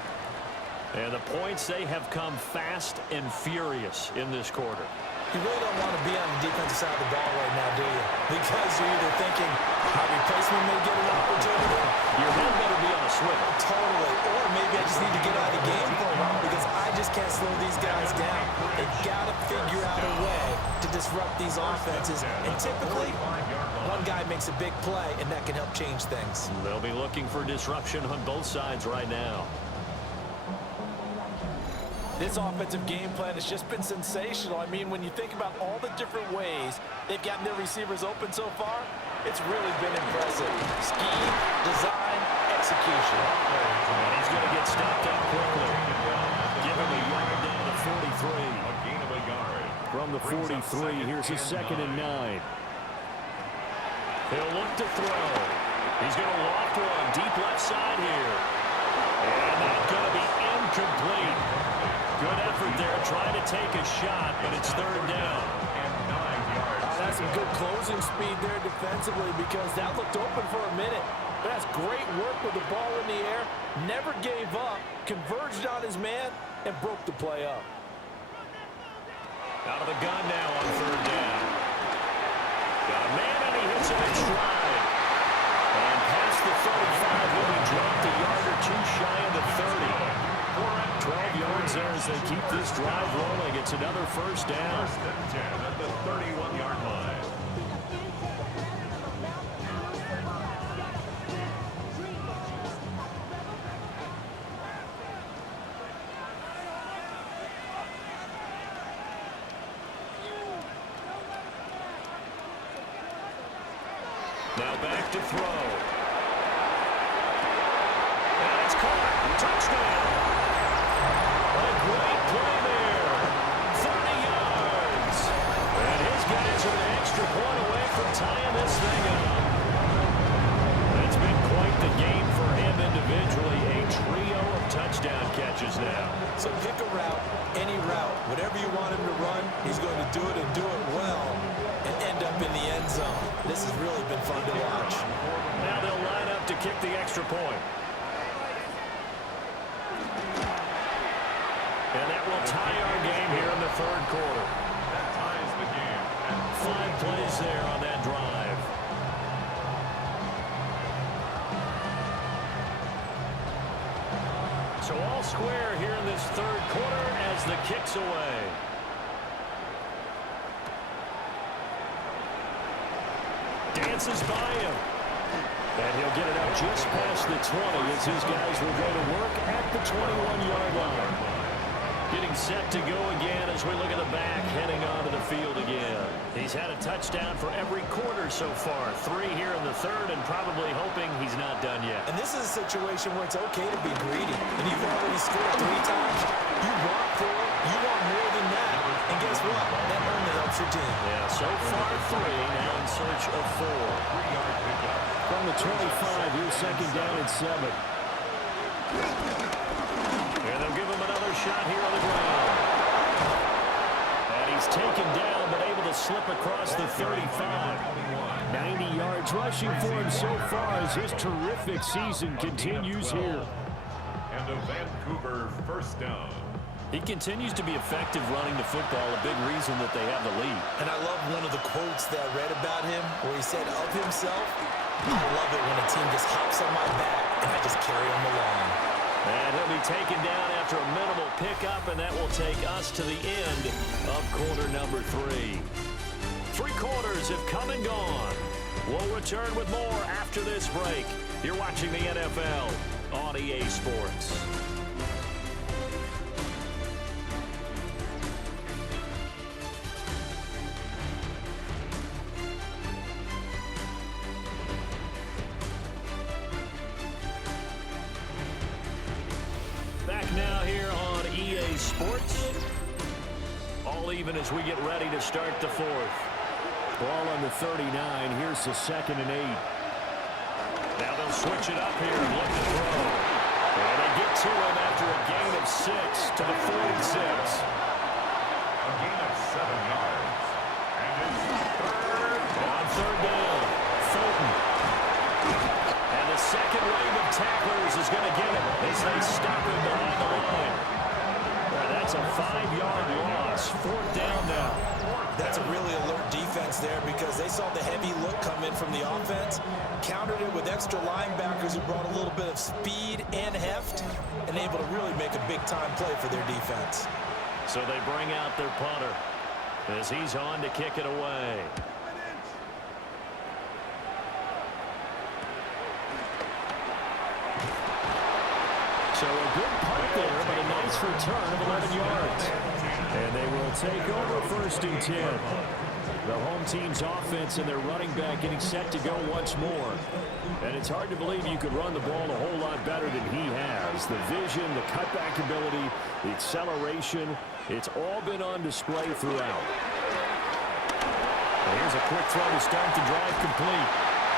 And the points, they have come fast and furious in this quarter. You really don't want to be on the defensive side of the ball right now, do you? Because you're either thinking my replacement may get an opportunity. Your head better be on a swivel. Totally. Or maybe I just need to get out of the game for a while because I just can't slow these guys down. They've got to figure out a way to disrupt these offenses. And typically, one guy makes a big play, and that can help change things. They'll be looking for disruption on both sides right now. This offensive game plan has just been sensational. I mean, when you think about all the different ways they've gotten their receivers open so far, it's really been impressive. Scheme, design, execution. And he's going to get stopped up quickly. Give him a yard down to 43. A gain of a yard. From the 43, here's his 2nd and 9. He'll look to throw. He's going to loft one deep left side here. And that's going to be incomplete. Good effort there, trying to take a shot, but it's 3rd down. And 9 yards. That's some good closing speed there defensively because that looked open for a minute. But that's great work with the ball in the air. Never gave up, converged on his man, and broke the play up. Out of the gun now on 3rd down. Got a man, and he hits it in stride. And past the 35, he'll be dropped a yard or 2 shy of the 30. 12 yards there as they keep this drive rolling. It's another 1st down. 1st and 10 at the 31-yard line. Now back to throw. And it's caught. Touchdown. A great play there. 30 yards. And his guys are an extra point away from tying this thing up. It's been quite the game for him individually. A trio of touchdown catches now. So pick a route, any route. Whatever you want him to run, he's going to do it and do it well and end up in the end zone. This has really been fun to watch. Now they'll line up to kick the extra point. And that will tie our game here in the 3rd quarter. That ties the game. 5 plays there on that drive. So So all square here in this third quarter as the kick's away. Dances by him. And he'll get it out just past the 20 as his guys will go to work at the 21-yard line. Getting set to go again as we look at the back heading onto the field again. He's had a touchdown for every quarter so far. 3 here in the third and probably hoping he's not done yet. And this is a situation where it's okay to be greedy. And you've already scored 3 times. You want 4. You want more than that. And guess what? That only helps your team. Yeah, so far 3. Now in search of 4. 3-yard pickup. From the 25, here's second down and 7. And they'll give him another shot here on the ground. And he's taken down, but able to slip across the 35. 90 yards rushing for him so far as his terrific season continues here. And a Vancouver first down. He continues to be effective running the football, a big reason that they have the lead. And I love one of the quotes that I read about him where he said of himself, I love it when a team just hops on my back and I just carry them along. And he'll be taken down after a minimal pickup, and that will take us to the end of quarter number 3. 3 quarters have come and gone. We'll return with more after this break. You're watching the NFL on EA Sports. Now here on EA Sports. All even as we get ready to start the 4th. Ball on the 39. Here's the 2nd and 8. Now they'll switch it up here and look to throw. And they get to him after a gain of 6 to the 46. A gain of 7 yards. And it's On third down, Fulton. And the second wave of tacklers is going to get him as they stop him behind the line. That's a 5-yard loss. 4th down now. That's a really alert defense there because they saw the heavy look come in from the offense, countered it with extra linebackers who brought a little bit of speed and heft, and able to really make a big-time play for their defense. So they bring out their punter as he's on to kick it away. So a good punt there, but a nice return of 11 yards. And they will take over 1st and 10. The home team's offense and their running back getting set to go once more. And it's hard to believe you could run the ball a whole lot better than he has. The vision, the cutback ability, the acceleration, it's all been on display throughout. And here's a quick throw to start the drive complete.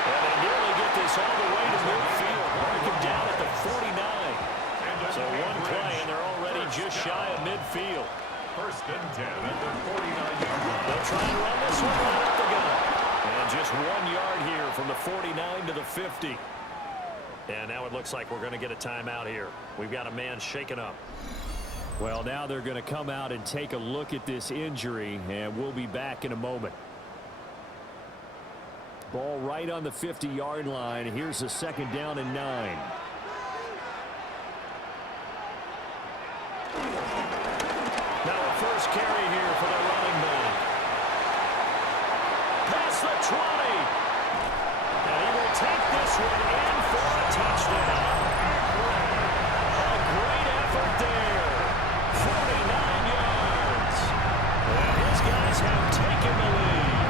And they nearly get this all the way to midfield. Mark him down at the 49. So one play, and they're already just shy of midfield. 1st and 10 at the 49-yard line. They'll try and run this one right up the gut. And just 1 yard here from the 49 to the 50. And now it looks like we're going to get a timeout here. We've got a man shaken up. Well, now they're going to come out and take a look at this injury, and we'll be back in a moment. Ball right on the 50-yard line. Here's a 2nd down and 9. Now a first carry here for the running back. Past the 20. And he will take this one in for a touchdown. A great effort there. 49 yards. And his guys have taken the lead.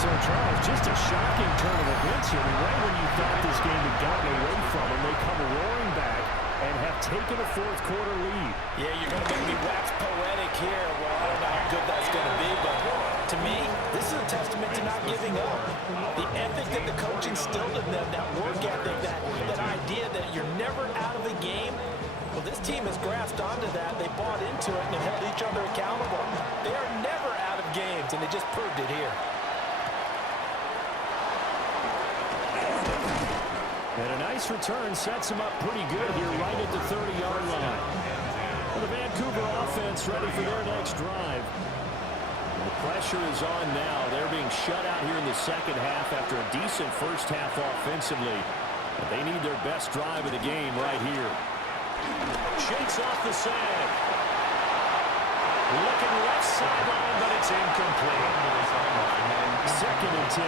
So, Charles, just a shocking turn of events here. Right when you thought this game had gotten away from them, they come roaring back and have taken a 4th quarter lead. Yeah, you're going to make me wax poetic here. Well, I don't know how good that's going to be, but to me, this is a testament to not giving up. The ethic that the coach instilled in them, that work ethic, that idea that you're never out of the game. Well, this team has grasped onto that. They bought into it and have held each other accountable. They are never out of games, and they just proved it here. And a nice return sets him up pretty good here right at the 30-yard line. Well, the Vancouver offense ready for their next drive. And the pressure is on now. They're being shut out here in the second half after a decent first half offensively. But they need their best drive of the game right here. shakes off the sand. Looking left sideline, but it's incomplete. Second and 10.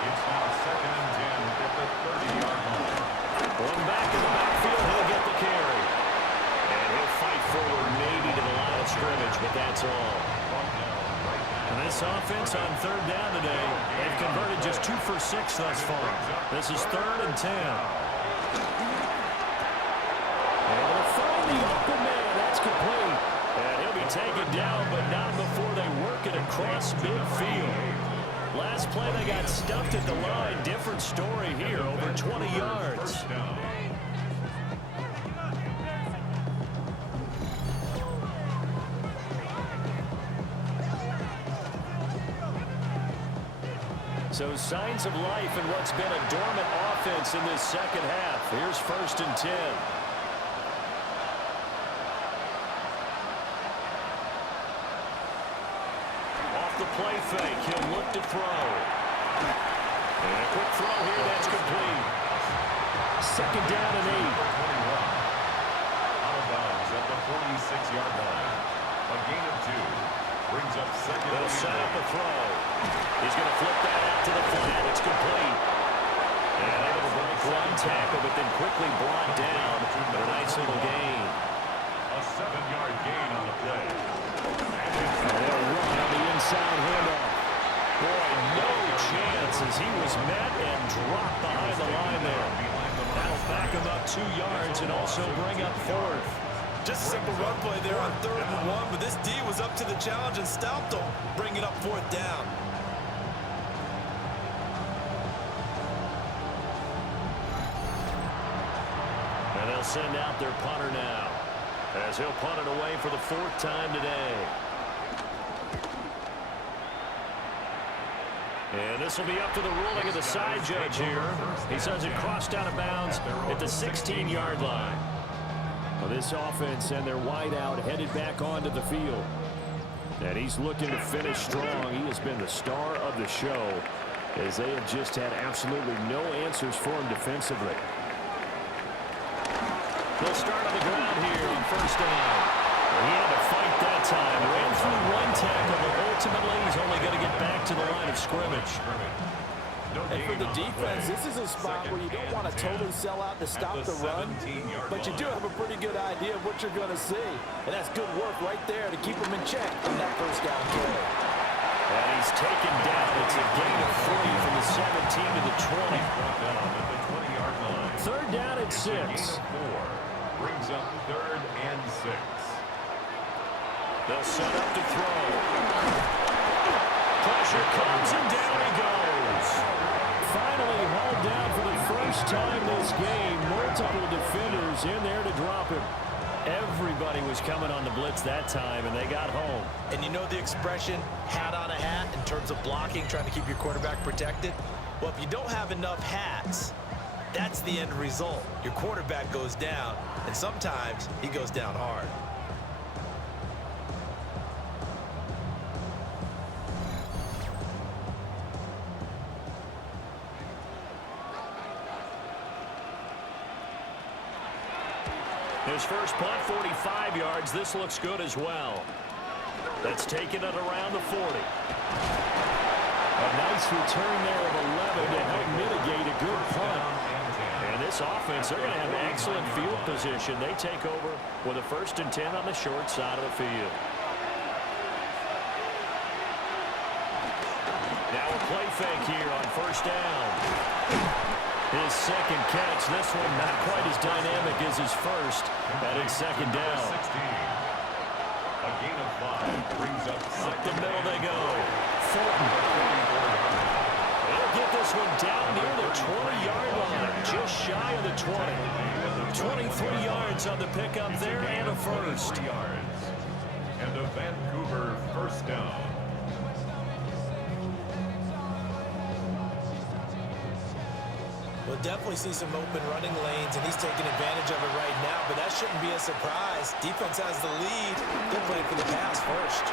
It's now second and 10 at the 30-yard line. One back in the backfield, he'll get the carry. And he'll fight forward maybe to the line of scrimmage, but that's all. And this offense on third down today, they've converted just 2 for 6 thus far. This is third and 10. And they'll find the open man. That's complete. And he'll be taken down, but not before they work it across midfield. Last play, they got stuffed at the line. Different story here, over 20 yards. So signs of life in what's been a dormant offense in this second half. Here's first and 10. Off the play fake, he'll look to throw. And a quick throw here, that's complete. Second down and 8. Out of bounds at the 46-yard line. A gain of 2. Brings up second. They'll set up a throw. He's going to flip that out to the flat. It's complete. And able to break one tackle, but then quickly brought down for a nice little gain. A 7-yard gain on the play. And they'll run on the inside handoff. Boy, no chance as he was met and dropped behind the line there. That'll back him up 2 yards and also bring up fourth. Just a simple run play there on 3rd and 1, but this D was up to the challenge and stopped him, bringing up 4th down. And they'll send out their punter now, as he'll punt it away for the 4th time today. And this will be up to the ruling of the side judge here. He says it crossed out of bounds at the 16-yard line. Well, this offense and their wideout headed back onto the field. And he's looking to finish strong. He has been the star of the show, as they have just had absolutely no answers for him defensively. They'll start on the ground here on first down. He had to fight that time. Ran through one tackle, but ultimately he's only going to get back to the line of scrimmage. And for the defense, this is a spot where you don't want to totally sell out to stop the run, but you do have a pretty good idea of what you're going to see. And that's good work right there to keep them in check on that first down carry. And he's taken down. It's a gain of 3 from the 17 to the 20. Third down at 6. Brings up 3rd and 6. They'll set up to throw. Pressure comes and down he goes. Finally hauled down for the first time this game. Multiple defenders in there to drop him. Everybody was coming on the blitz that time, and they got home. And you know the expression, hat on a hat, in terms of blocking, trying to keep your quarterback protected? Well, if you don't have enough hats, that's the end result. Your quarterback goes down, and sometimes he goes down hard. His first punt, 45 yards. This looks good as well. That's taken it around the 40. A nice return there of 11 to help mitigate a good punt. And this offense, they're going to have excellent field position. They take over with a 1st and 10 on the short side of the field. Now a play fake here on first down. His second catch, this one not quite as dynamic as his first, and it's second down. A gain of 5 brings up the middle they go. Fulton. They'll get this one down near the 20-yard line, just shy of the 20. 23 yards on the pickup there and a first. And a Vancouver first down. We'll definitely see some open running lanes, and he's taking advantage of it right now, but that shouldn't be a surprise. Defense has the lead. They're playing for the pass first.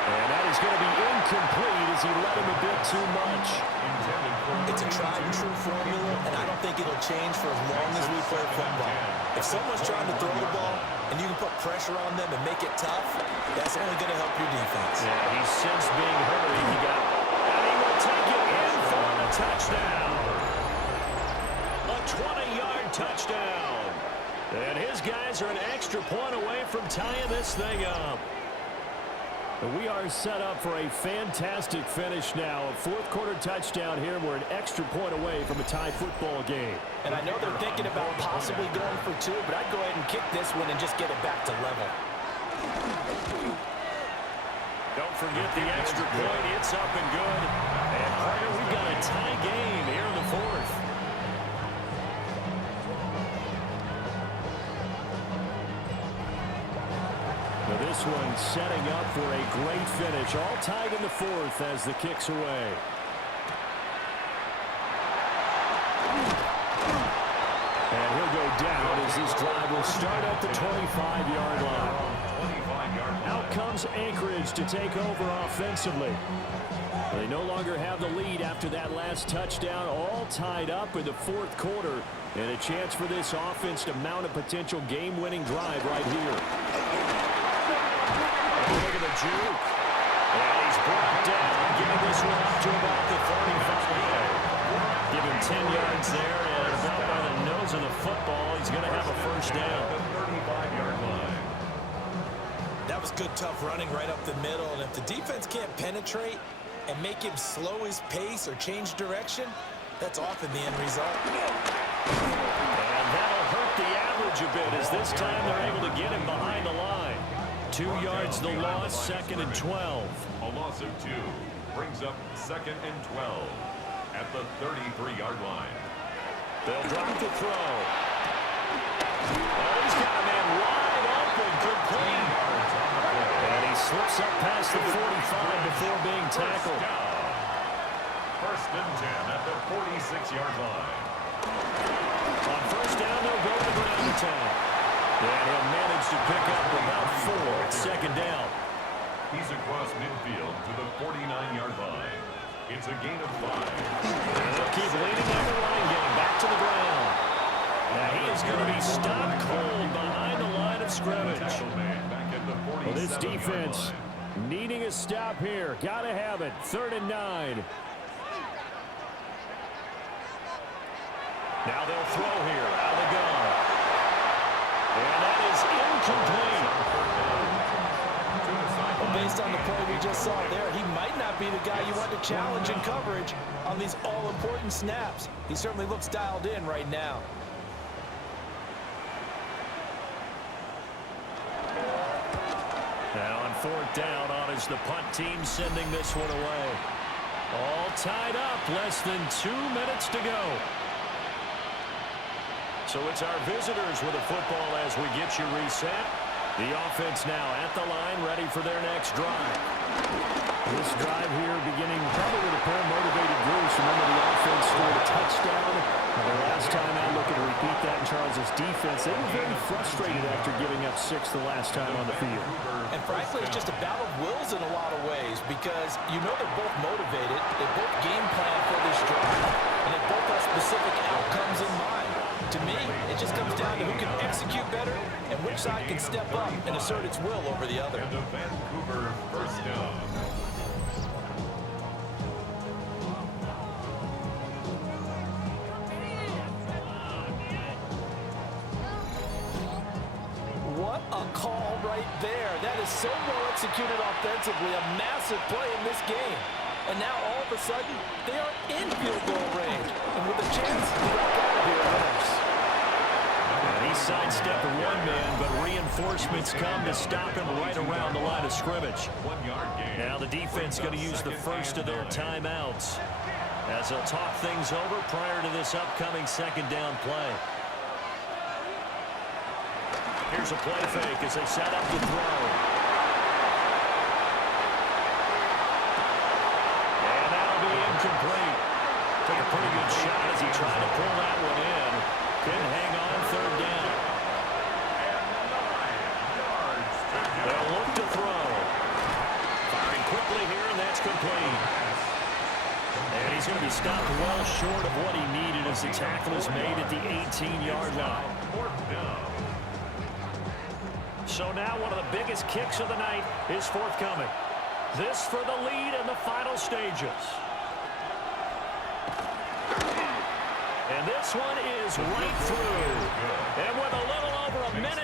And that is going to be incomplete as he led him a bit too much. It's a tried and true formula, and I don't think it'll change for as long as we play football. If someone's trying to throw the ball and you can put pressure on them and make it tough, that's only going to help your defense. Yeah, he's since being hurried. He got, and he will take it in for a touchdown. A 20-yard touchdown. And his guys are an extra point away from tying this thing up. We are set up for a fantastic finish now. A fourth-quarter touchdown here. We're an extra point away from a tie football game. And I know they're thinking about possibly going for two, but I'd go ahead and kick this one and just get it back to level. Don't forget the extra point. It's up and good. And Carter, we've got a tie game here in the fourth. This one setting up for a great finish. All tied in the fourth as the kick's away. And he'll go down as this drive will start at the 25-yard line. Out comes Anchorage to take over offensively. They no longer have the lead after that last touchdown. All tied up in the fourth quarter. And a chance for this offense to mount a potential game-winning drive right here. Look at the juke. And he's brought down, getting this one up to about the 35. Give him 10 yards there, and about by the nose of the football, he's going to have a first down. That was good, tough running right up the middle. And if the defense can't penetrate and make him slow his pace or change direction, that's often the end result. And that'll hurt the average a bit as this time they're able to get him behind the line. 2 yards the loss, 2nd and 12. A loss of 2 brings up 2nd and 12 at the 33-yard line. They'll drop the throw. Oh, he's got a man wide open, complete. And he slips up past the 45 before being tackled. First and 10 at the 46-yard line. On first down, they'll go to the ground attack. And he'll manage to pick up about 4 at second down. He's across midfield to the 49-yard line. It's a gain of 5. And they'll keep leading on the line game back to the ground. Now he is going to be stopped cold behind the line of scrimmage. Well, this defense needing a stop here. Got to have it. 3rd and 9. Now they'll throw here out of the gun. And that is incomplete. Well, based on the play we just saw there, he might not be the guy you want to challenge in coverage on these all-important snaps. He certainly looks dialed in right now. And on 4th down, on is the punt team sending this one away. All tied up, less than 2 minutes to go. So it's our visitors with the football as we get you reset. The offense now at the line, ready for their next drive. This drive here beginning probably with a pair of motivated groups. Remember, the offense scored a touchdown. And the last time out, looking to repeat that in Charles' defense. They were very frustrated after giving up 6 the last time on the field. And frankly, it's just a battle of wills in a lot of ways because you know they're both motivated. They both game plan for this drive. And they both have specific outcomes in mind. To me, it just comes down to who can execute better and which side can step up and assert its will over the other. And a Vancouver first down. What a call right there. That is so well executed offensively. A massive play in this game. And now all of a sudden, they are in field goal range. And with a chance to walk out of here winners. And he sidestepped one man, but reinforcements come to stop him right around the line of scrimmage. 1 yard gain. Now the defense going to use the first of their timeouts as they'll talk things over prior to this upcoming 2nd down play. Here's a play fake as they set up the throw. And that'll be incomplete. Took a pretty good shot as he tried to pull that one in. Couldn't hang on, 3rd down. They'll look to throw. Firing quickly here, and that's complete. And he's going to be stopped well short of what he needed as the tackle is made at the 18-yard line. So now one of the biggest kicks of the night is forthcoming. This for the lead in the final stages. And this one is right through. And with a little over a minute